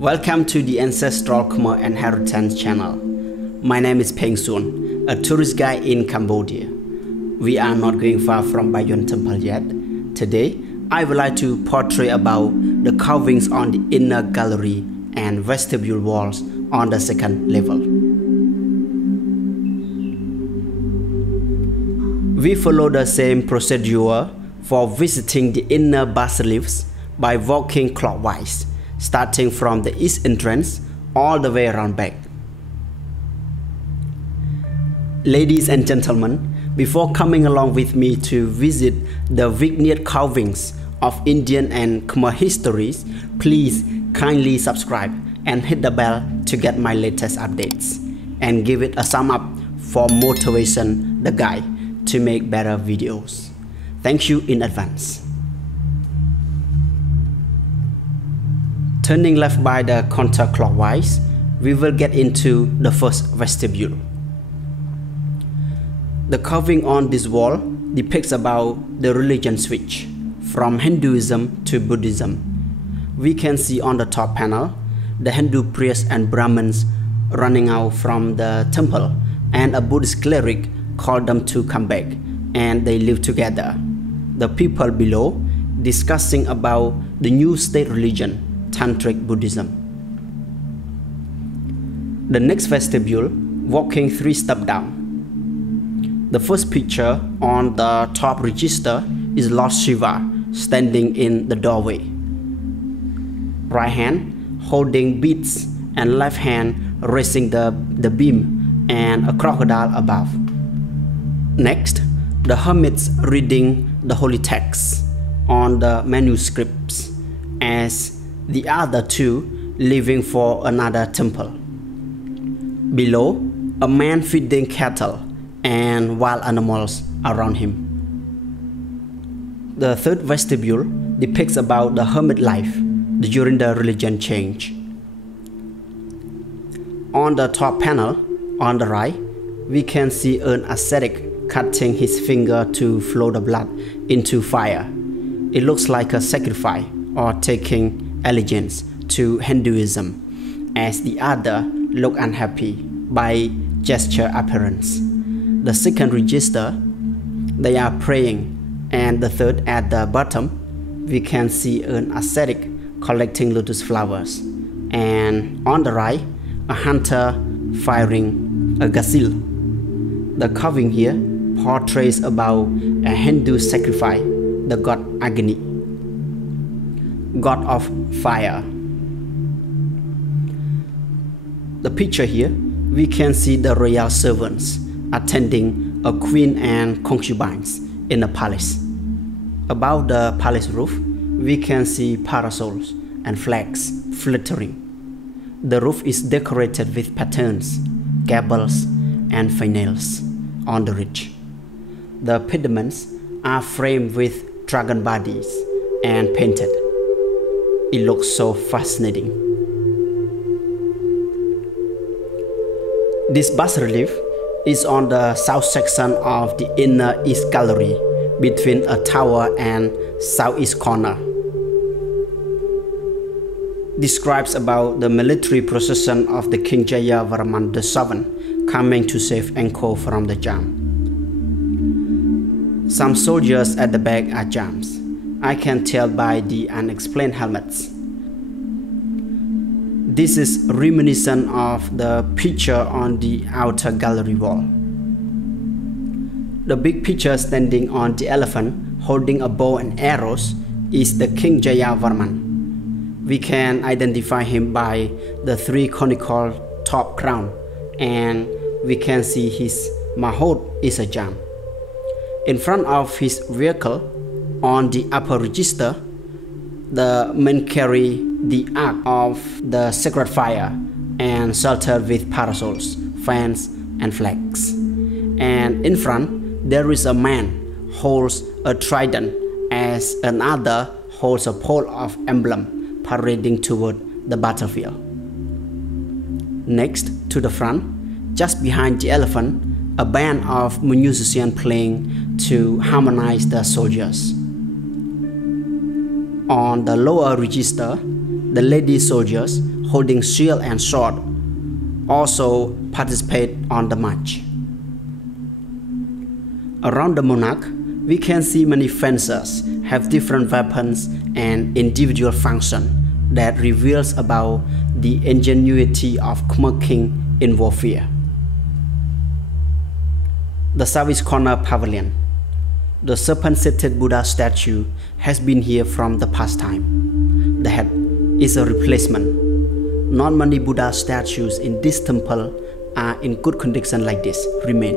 Welcome to the Ancestral Khmer Inheritance channel. My name is Peng Sun, a tourist guide in Cambodia. We are not going far from Bayon Temple yet. Today, I would like to portray about the carvings on the inner gallery and vestibule walls on the second level. We follow the same procedure for visiting the inner basilisks by walking clockwise, starting from the east entrance all the way around back. Ladies and gentlemen, before coming along with me to visit the vignette carvings of Indian and Khmer histories, please kindly subscribe and hit the bell to get my latest updates, and give it a thumb up for motivation the guide to make better videos. Thank you in advance. Turning left by the counterclockwise, we will get into the first vestibule. The carving on this wall depicts about the religion switch from Hinduism to Buddhism. We can see on the top panel the Hindu priests and Brahmins running out from the temple, and a Buddhist cleric called them to come back, and they live together. The people below discussing about the new state religion, Tantric Buddhism. The next vestibule, walking 3 steps down. The first picture on the top register is Lord Shiva standing in the doorway. Right hand holding beads and left hand raising the beam and a crocodile above. Next, the hermits reading the holy texts on the manuscripts, as the other two leaving for another temple. Below, a man feeding cattle and wild animals around him. The third vestibule depicts about the hermit life during the religion change. On the top panel, on the right, we can see an ascetic cutting his finger to flow the blood into fire. It looks like a sacrifice or taking allegiance to Hinduism, as the other look unhappy by gesture appearance. The second register, they are praying, and the third at the bottom, we can see an ascetic collecting lotus flowers, and on the right, a hunter firing a gazelle. The carving here portrays about a Hindu sacrifice, the god Agni, god of fire. The picture here, we can see the royal servants attending a queen and concubines in a palace. Above the palace roof, we can see parasols and flags fluttering. The roof is decorated with patterns, gables, and fanals on the ridge. The pediments are framed with dragon bodies and painted. It looks so fascinating. This bas-relief is on the south section of the inner east gallery, between a tower and southeast corner. Describes about the military procession of the King Jayavarman VII coming to save Angkor from the jam. Some soldiers at the back are jams. I can tell by the unexplained helmets. This is reminiscent of the picture on the outer gallery wall. The big picture standing on the elephant holding a bow and arrows is the King Jayavarman. We can identify him by the 3 conical top crown, and we can see his mahout is a jam. In front of his vehicle, on the upper register, the men carry the ark of the sacred fire and sheltered with parasols, fans, and flags. And in front, there is a man holds a trident, as another holds a pole of emblem parading toward the battlefield. Next to the front, just behind the elephant, a band of musicians playing to harmonize the soldiers. On the lower register, The lady soldiers holding shield and sword also participate on the march. Around the monarch, we can see many fencers have different weapons and individual function that reveals about the ingenuity of Khmer king in warfare. The Southeast Corner Pavilion. The serpent-seated Buddha statue has been here from the past time. The head is a replacement. Not many Buddha statues in this temple are in good condition like this remain.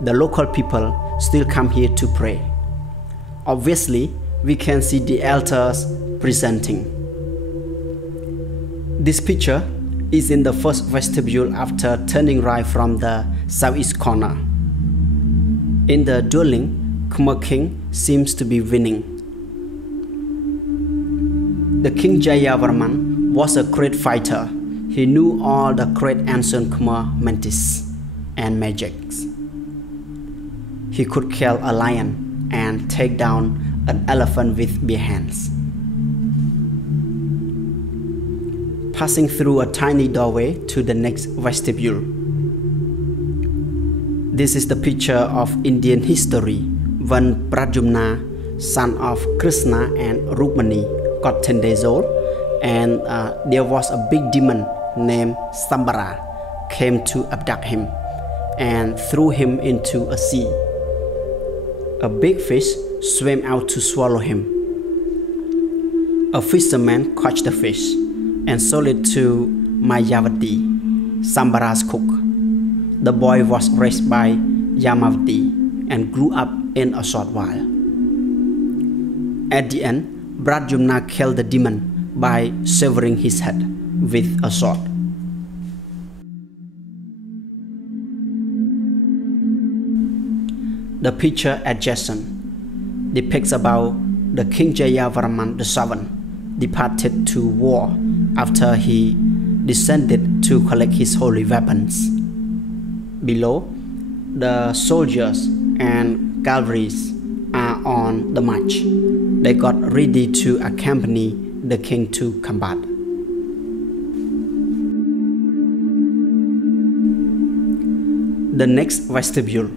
The local people still come here to pray. Obviously, we can see the altars presenting. This picture is in the first vestibule after turning right from the southeast corner. In the dueling, Khmer king seems to be winning. The King Jayavarman was a great fighter. He knew all the great ancient Khmer methods and magics. He could kill a lion and take down an elephant with bare hands. Passing through a tiny doorway to the next vestibule. This is the picture of Indian history when Pradyumna, son of Krishna and Rukmani, got 10 days old, and there was a big demon named Sambara came to abduct him and threw him into a sea. A big fish swam out to swallow him. A fisherman caught the fish and sold it to Mayavati, Sambara's cook. The boy was raised by Yamavati and grew up in a short while. At the end, Pradyumna killed the demon by severing his head with a sword. The picture adjacent depicts about the King Jayavarman VII departed to war after he descended to collect his holy weapons. Below, the soldiers and cavalries are on the march. They got ready to accompany the king to combat. The next vestibule.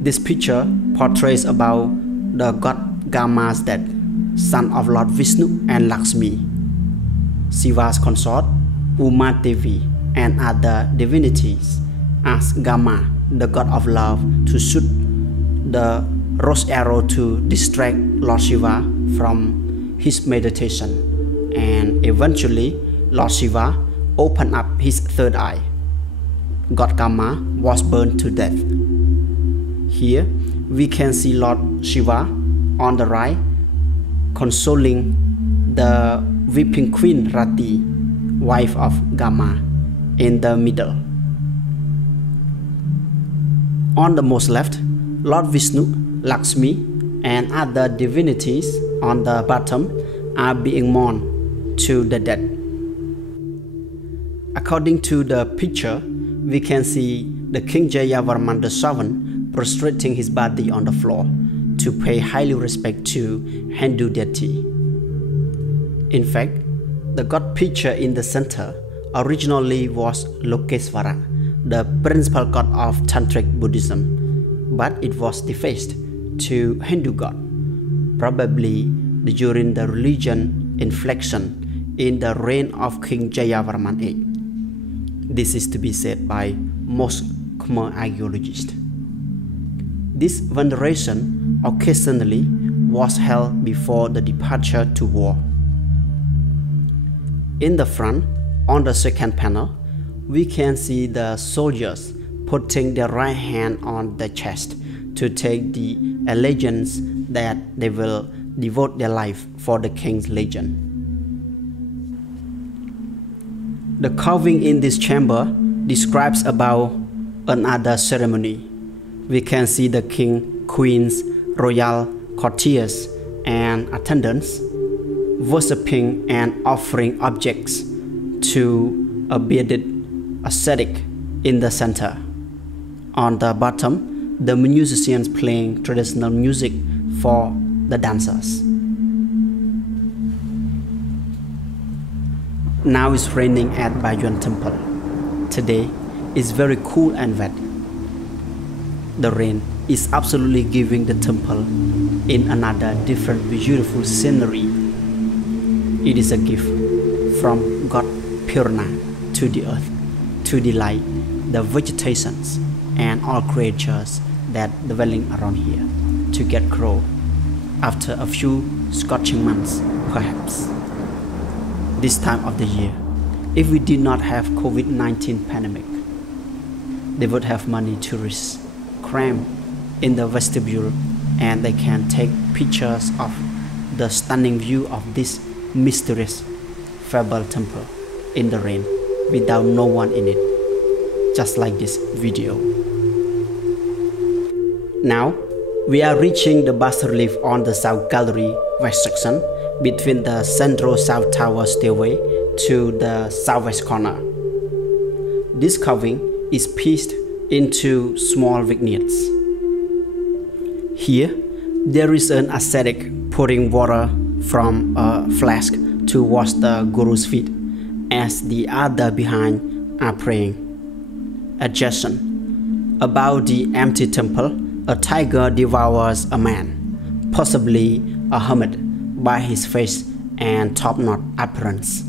This picture portrays about the god Gama's death, son of Lord Vishnu and Lakshmi, Shiva's consort, Uma Devi, and other divinities asked Gama, the god of love, to shoot the rose arrow to distract Lord Shiva from his meditation, and eventually Lord Shiva opened up his third eye. God Gama was burned to death. Here we can see Lord Shiva on the right consoling the weeping queen Rati, wife of Gama, in the middle. On the most left, Lord Vishnu, Lakshmi, and other divinities on the bottom are being mourned to the dead. According to the picture, we can see the King Jayavarman VII prostrating his body on the floor to pay highly respect to Hindu deity. In fact, the god picture in the center originally was Lokesvara, the principal god of Tantric Buddhism, but it was defaced to Hindu god, probably during the religion inflection in the reign of King Jayavarman VIII. This is to be said by most Khmer archaeologists. This veneration occasionally was held before the departure to war. In the front, on the second panel, we can see the soldiers putting their right hand on the chest to take the allegiance that they will devote their life for the king's legend. The carving in this chamber describes about another ceremony. We can see the king, queens, royal courtiers, and attendants worshipping and offering objects to a bearded ascetic in the center. On the bottom, the musicians playing traditional music for the dancers. Now it's raining at Bayuan Temple. Today is very cool and wet. The rain is absolutely giving the temple in another different beautiful scenery. It is a gift from God Purna to the earth to delight the vegetations and all creatures that dwelling around here to get grow after a few scorching months perhaps. This time of the year, if we did not have COVID-19 pandemic, they would have many tourists crammed in the vestibule and they can take pictures of the stunning view of this mysterious fable temple in the rain without no one in it, just like this video. Now, we are reaching the bas-relief on the South Gallery west section between the central South Tower stairway to the southwest corner. This carving is pieced into small vignettes. Here, there is an ascetic pouring water from a flask to wash the Guru's feet, as the other behind are praying. Adjacent, above the empty temple, a tiger devours a man, possibly a hermit, by his face and top-knot appearance.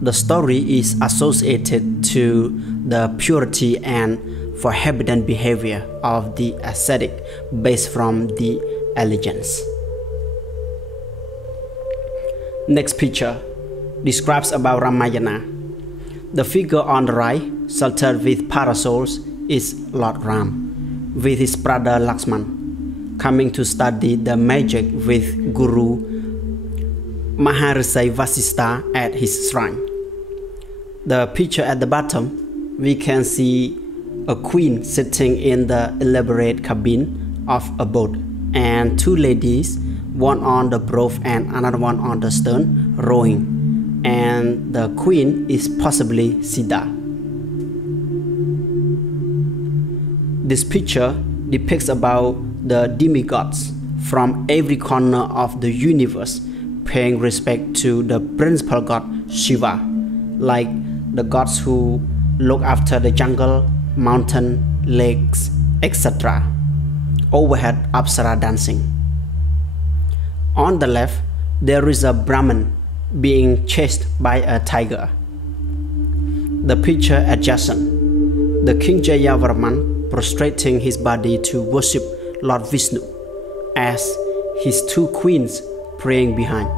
The story is associated to the purity and forbidden behavior of the ascetic based from the allegiance. Next picture describes about Ramayana. The figure on the right, sheltered with parasols, is Lord Ram, with his brother Lakshman, coming to study the magic with Guru Maharishi Vasistha at his shrine. The picture at the bottom, we can see a queen sitting in the elaborate cabin of a boat, and two ladies, one on the prow and another one on the stern, rowing, and the queen is possibly Sita. This picture depicts about the demigods from every corner of the universe paying respect to the principal god Shiva, like the gods who look after the jungle, mountain, lakes, etc. Overhead, Apsara dancing. On the left, there is a Brahmin being chased by a tiger. The picture adjacent, the King Jayavarman prostrating his body to worship Lord Vishnu, as his two queens praying behind.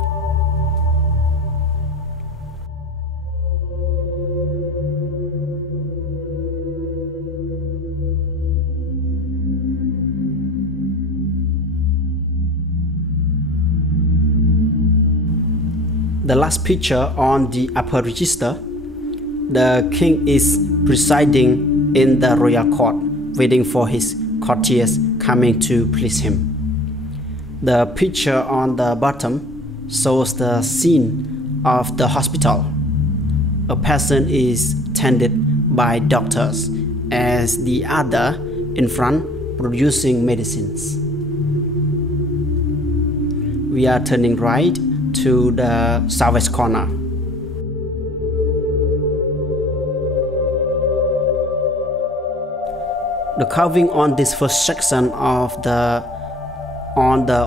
The last picture on the upper register, the king is presiding in the royal court, waiting for his courtiers coming to please him. The picture on the bottom shows the scene of the hospital. A patient is tended by doctors, as the other in front producing medicines. We are turning right to the southwest corner. The carving on this first section of the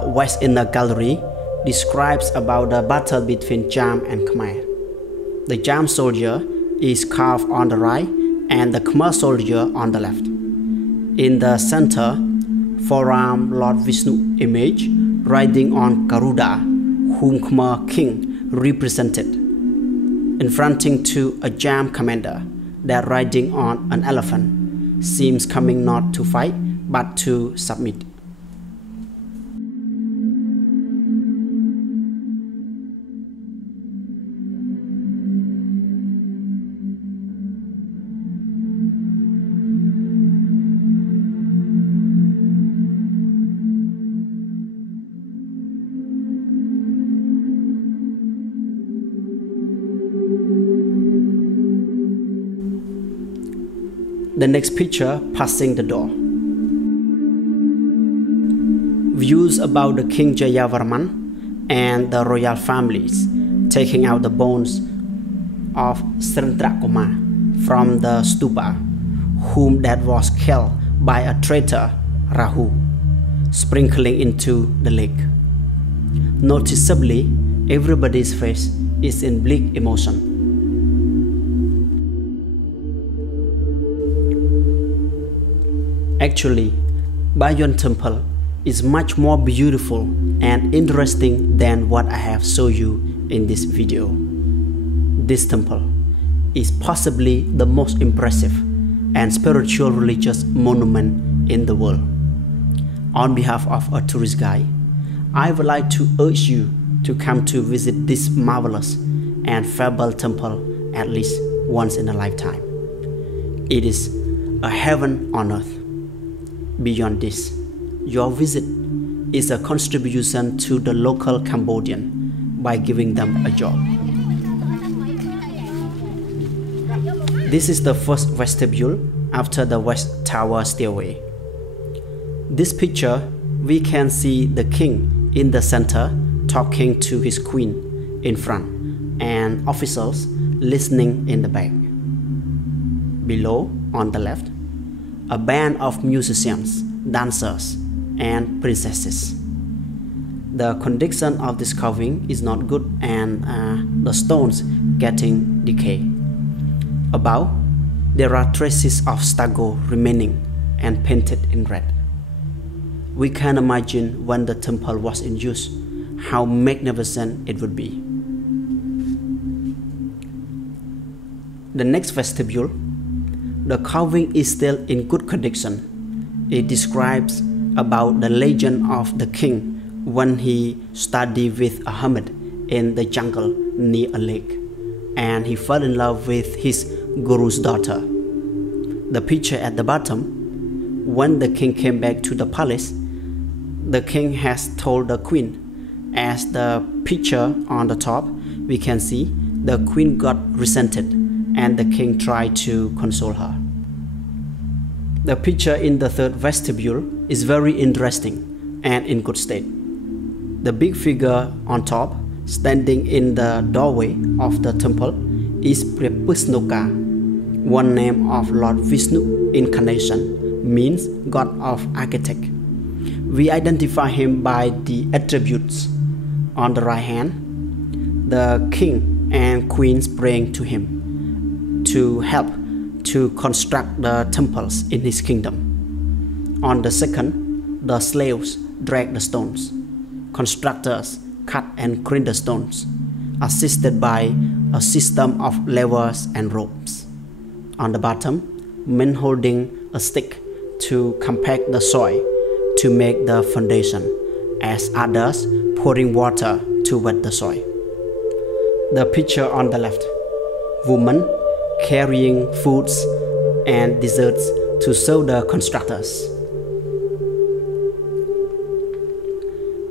west inner gallery describes about the battle between Jam and Khmer. The Jam soldier is carved on the right and the Khmer soldier on the left. In the center, forearm Lord Vishnu image riding on Garuda, whom Khmer king represented, confronting to a Jam commander that riding on an elephant, seems coming not to fight but to submit. The next picture passing the door. Views about the King Jayavarman and the royal families taking out the bones of Srentrakoma from the stupa, whom that was killed by a traitor, Rahu, sprinkling into the lake. Noticeably, everybody's face is in bleak emotion. Actually, Bayon Temple is much more beautiful and interesting than what I have shown you in this video. This temple is possibly the most impressive and spiritual religious monument in the world. On behalf of a tourist guide, I would like to urge you to come to visit this marvelous and fabled temple at least once in a lifetime. It is a heaven on earth. Beyond this, your visit is a contribution to the local Cambodian by giving them a job. This is the first vestibule after the West Tower stairway. This picture, we can see the king in the center talking to his queen in front and officials listening in the back. Below, on the left, a band of musicians, dancers, and princesses. The condition of this carving is not good and the stones getting decay. Above, there are traces of stucco remaining and painted in red. We can imagine when the temple was in use, how magnificent it would be. The next vestibule, the carving is still in good condition. It describes about the legend of the king when he studied with a hermit in the jungle near a lake, and he fell in love with his guru's daughter. The picture at the bottom, when the king came back to the palace, the king has told the queen. As the picture on the top, we can see the queen got resented and the king tried to console her. The picture in the third vestibule is very interesting and in good state. The big figure on top, standing in the doorway of the temple, is Prepusnoka, one name of Lord Vishnu incarnation, means God of Architect. We identify him by the attributes. On the right hand, the king and queens praying to him to help to construct the temples in his kingdom. On the second, the slaves drag the stones. Constructors cut and clean the stones, assisted by a system of levers and ropes. On the bottom, men holding a stick to compact the soil to make the foundation, as others pouring water to wet the soil. The picture on the left, women carrying foods and desserts to serve the constructors.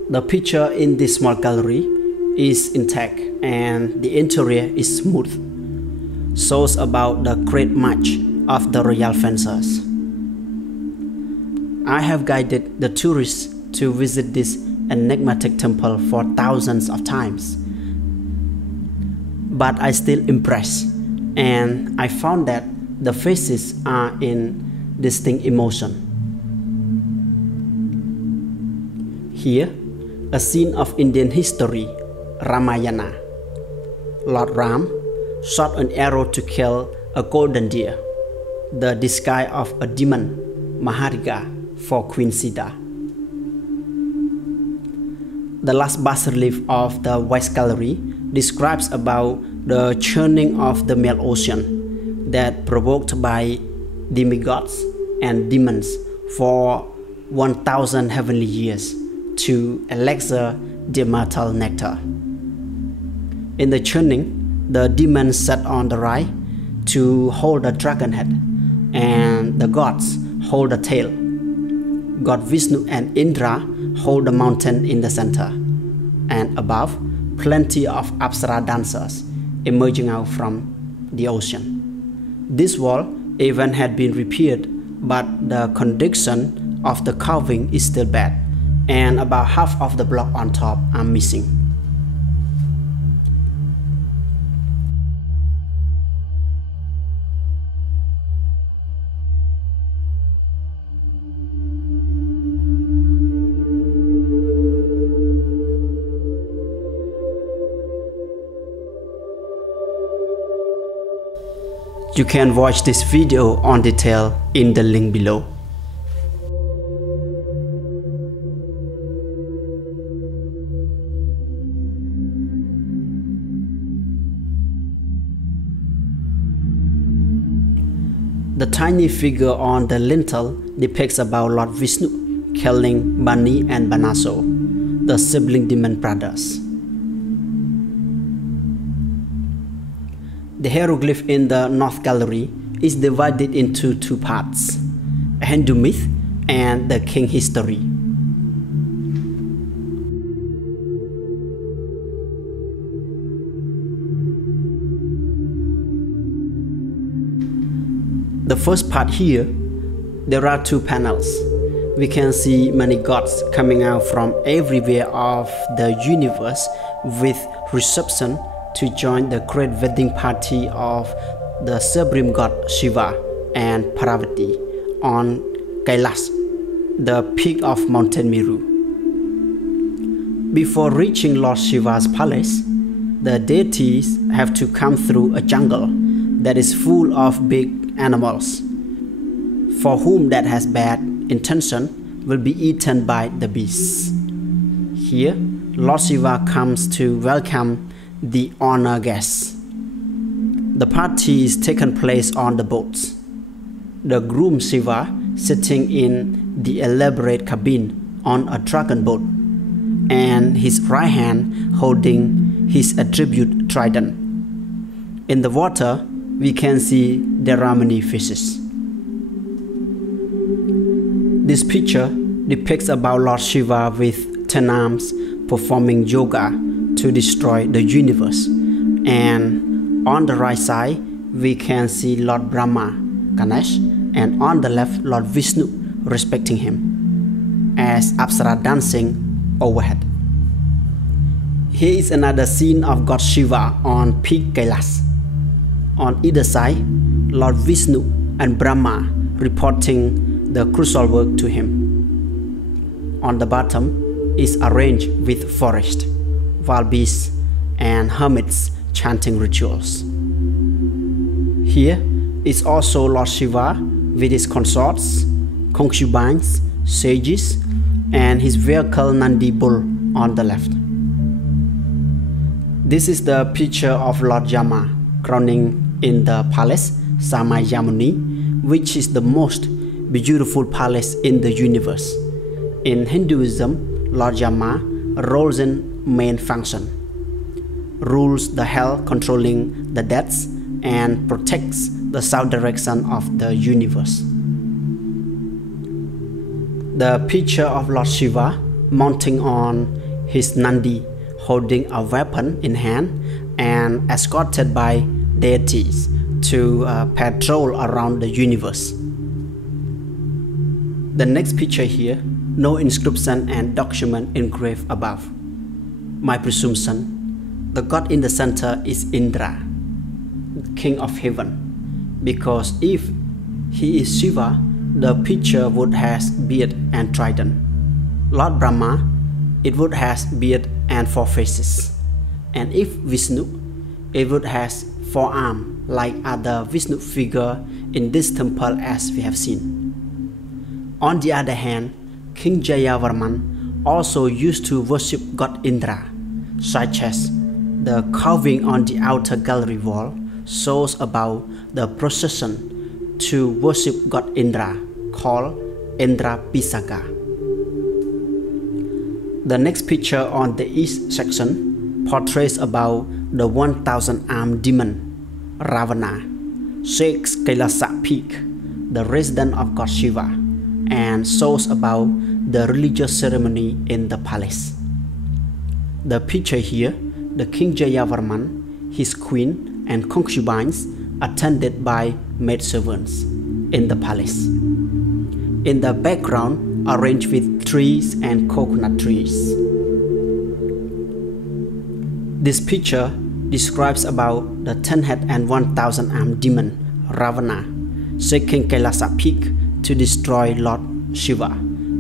The picture in this small gallery is intact and the interior is smooth, shows about the great march of the royal fencers. I have guided the tourists to visit this enigmatic temple for thousands of times, but I still impressed, and I found that the faces are in distinct emotion. Here, a scene of Indian history, Ramayana. Lord Ram shot an arrow to kill a golden deer, the disguise of a demon, Mahariga, for Queen Sita. The last bas-relief of the West Gallery describes about the churning of the male ocean that provoked by demigods and demons for 1,000 heavenly years to elixir the immortal nectar. In the churning, the demons sat on the right to hold the dragon head, and the gods hold the tail. God Vishnu and Indra hold the mountain in the center, and above, plenty of Apsara dancers emerging out from the ocean. This wall even had been repaired, but the condition of the carving is still bad, and about half of the block on top are missing. You can watch this video on detail in the link below. The tiny figure on the lintel depicts about Lord Vishnu killing Bani and Banasur, the sibling demon brothers. The hieroglyph in the North Gallery is divided into two parts, a Hindu myth and the king history. The first part here, there are two panels. We can see many gods coming out from everywhere of the universe with reception to join the great wedding party of the supreme god Shiva and Parvati on Kailash, the peak of Mountain Meru. Before reaching Lord Shiva's palace, the deities have to come through a jungle that is full of big animals, for whom that has bad intention will be eaten by the beasts. Here, Lord Shiva comes to welcome the honored guests. The party is taken place on the boats. The groom Shiva sitting in the elaborate cabin on a dragon boat, and his right hand holding his attribute trident. In the water, we can see there are many fishes. This picture depicts about Lord Shiva with 10 arms performing yoga to destroy the universe. And on the right side, we can see Lord Brahma, Ganesh, and on the left, Lord Vishnu, respecting him, as Apsara dancing overhead. Here is another scene of God Shiva on peak Kailash. On either side, Lord Vishnu and Brahma reporting the crucial work to him. On the bottom is arranged with forest, wild beasts, and hermits chanting rituals. Here is also Lord Shiva with his consorts, concubines, sages, and his vehicle Nandi bull on the left. This is the picture of Lord Yama crowning in the palace Samayamuni, which is the most beautiful palace in the universe. In Hinduism, Lord Yama roles in main function, rules the hell controlling the deaths, and protects the south direction of the universe. The picture of Lord Shiva mounting on his Nandi, holding a weapon in hand and escorted by deities to patrol around the universe. The next picture here, no inscription and document engraved above. My presumption, the god in the center is Indra, king of heaven, because if he is Shiva, the picture would have beard and trident. Lord Brahma, it would have beard and 4 faces. And if Vishnu, it would have 4 arms like other Vishnu figure in this temple as we have seen. On the other hand, King Jayavarman also used to worship god Indra, such as the carving on the outer gallery wall shows about the procession to worship god Indra called Indra Pisaka. The next picture on the east section portrays about the 1,000-armed demon Ravana, shakes Kailasa peak, the residence of god Shiva, and shows about the religious ceremony in the palace. The picture here, the King Jayavarman, his queen and concubines attended by maidservants in the palace. In the background, arranged with trees and coconut trees. This picture describes about the 10-head and 1,000-armed demon Ravana shaking Kailasa peak to destroy Lord Shiva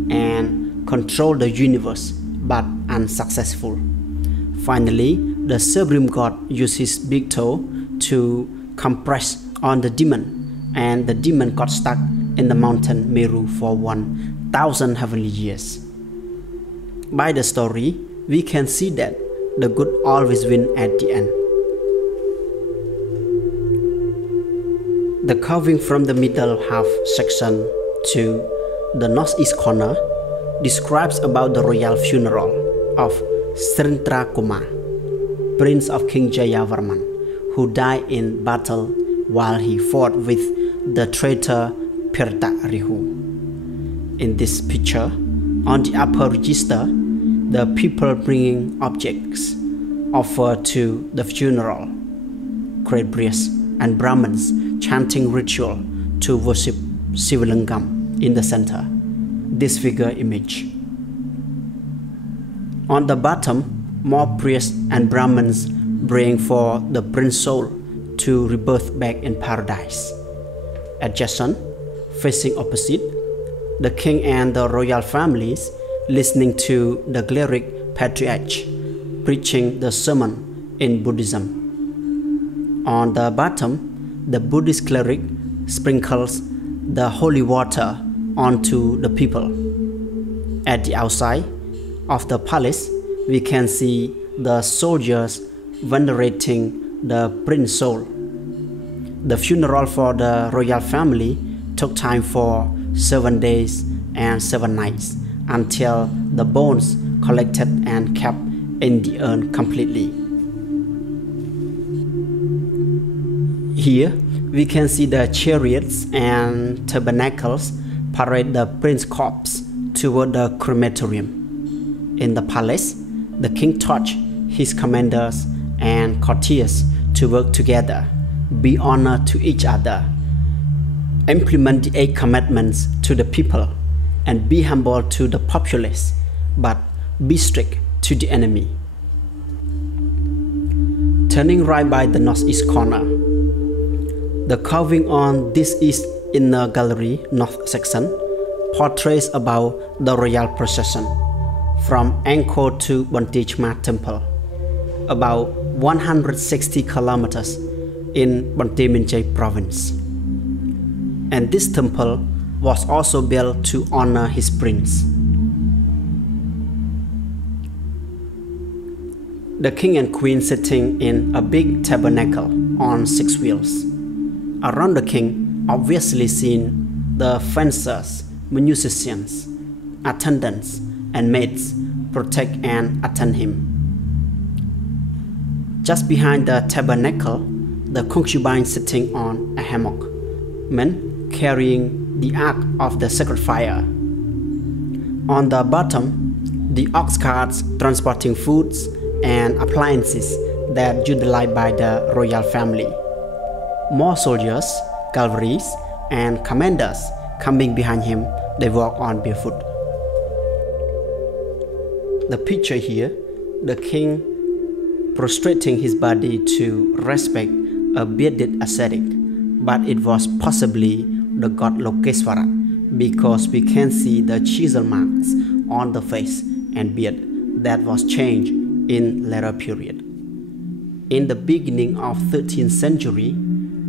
and control the universe, but unsuccessful. Finally, the supreme god used his big toe to compress on the demon, and the demon got stuck in the mountain Meru for 1,000 heavenly years. By the story, we can see that the good always win at the end. The carving from the middle half section to the northeast corner describes about the royal funeral of Srinthrakuma, prince of King Jayavarman, who died in battle while he fought with the traitor Pirtarihu. In this picture, on the upper register, the people bringing objects offered to the funeral, great priests and Brahmins chanting ritual to worship Sivalingam in the center, this figure image. On the bottom, more priests and Brahmins praying for the prince's soul to rebirth back in paradise. Adjacent, facing opposite, the king and the royal families listening to the cleric patriarch preaching the sermon in Buddhism. On the bottom, the Buddhist cleric sprinkles the holy water onto the people. At the outside of the palace, we can see the soldiers venerating the prince's soul. The funeral for the royal family took time for 7 days and 7 nights until the bones collected and kept in the urn completely. Here we can see the chariots and tabernacles parade the prince's corpse toward the crematorium. In the palace, the king taught his commanders and courtiers to work together, be honored to each other, implement the 8 commandments to the people, and be humble to the populace, but be strict to the enemy. Turning right by the northeast corner, the carving on this east inner gallery north section portrays about the royal procession from Angkor to Bantechma Temple, about 160 kilometers in Banteay Meanchey province. And this temple was also built to honor his prince. The king and queen sitting in a big tabernacle on 6 wheels. Around the king, obviously seen the fencers, musicians, attendants, and maids protect and attend him. Just behind the tabernacle, the concubine sitting on a hammock, men carrying the ark of the sacred fire. On the bottom, the ox carts transporting foods and appliances that utilized by the royal family. More soldiers, cavalry, and commanders coming behind him, they walk on barefoot. The picture here, the king prostrating his body to respect a bearded ascetic, but it was possibly the god Lokeswara because we can see the chisel marks on the face and beard that was changed in later period. In the beginning of 13th century,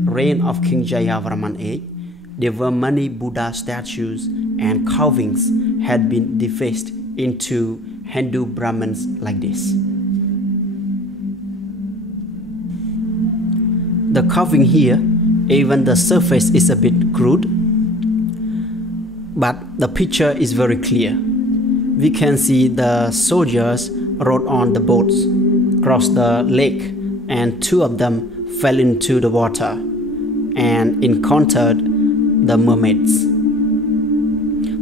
reign of King Jayavarman VIII, there were many Buddha statues and carvings had been defaced into Hindu Brahmins like this. The carving here, even the surface is a bit crude, but the picture is very clear. We can see the soldiers rode on the boats, crossed the lake, and 2 of them fell into the water and encountered the mermaids,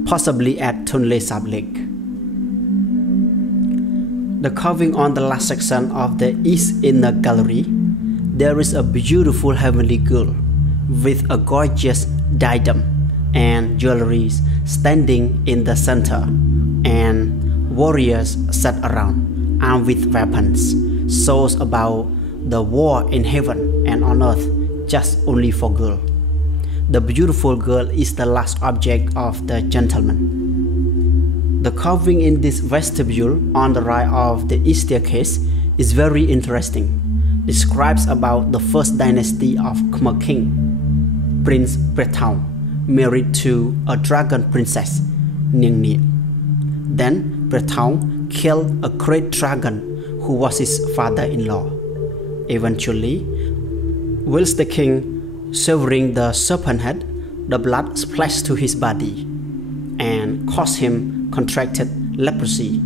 possibly at Tonle Sap Lake. The carving on the last section of the east inner gallery, there is a beautiful heavenly girl with a gorgeous diadem and jewelry standing in the center, and warriors sat around armed with weapons, shows about the war in heaven and on earth just only for girl. The beautiful girl is the last object of the gentleman. The carving in this vestibule on the right of the east staircase is very interesting. Describes about the first dynasty of Khmer king Prince Prethau married to a dragon princess, Nieng Nia. Then Prethau killed a great dragon who was his father-in-law. Eventually, whilst the king severing the serpent head, the blood splashed to his body and caused him contracted leprosy.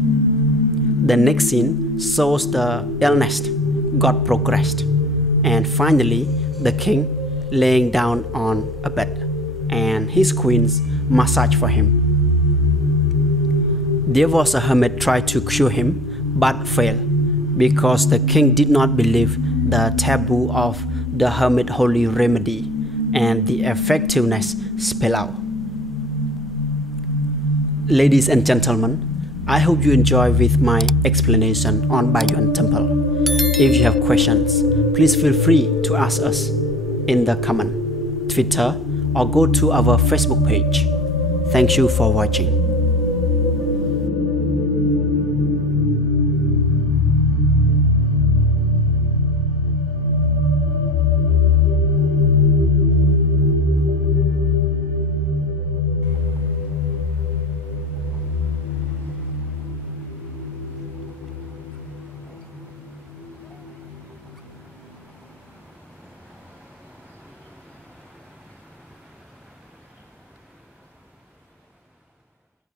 The next scene shows the illness got progressed, and finally the king laying down on a bed and his queens massage for him. There was a hermit tried to cure him but failed because the king did not believe the taboo of the hermit holy remedy, and the effectiveness spell out. Ladies and gentlemen, I hope you enjoy with my explanation on Baiyuan Temple. If you have questions, please feel free to ask us in the comment, Twitter, or go to our Facebook page. Thank you for watching.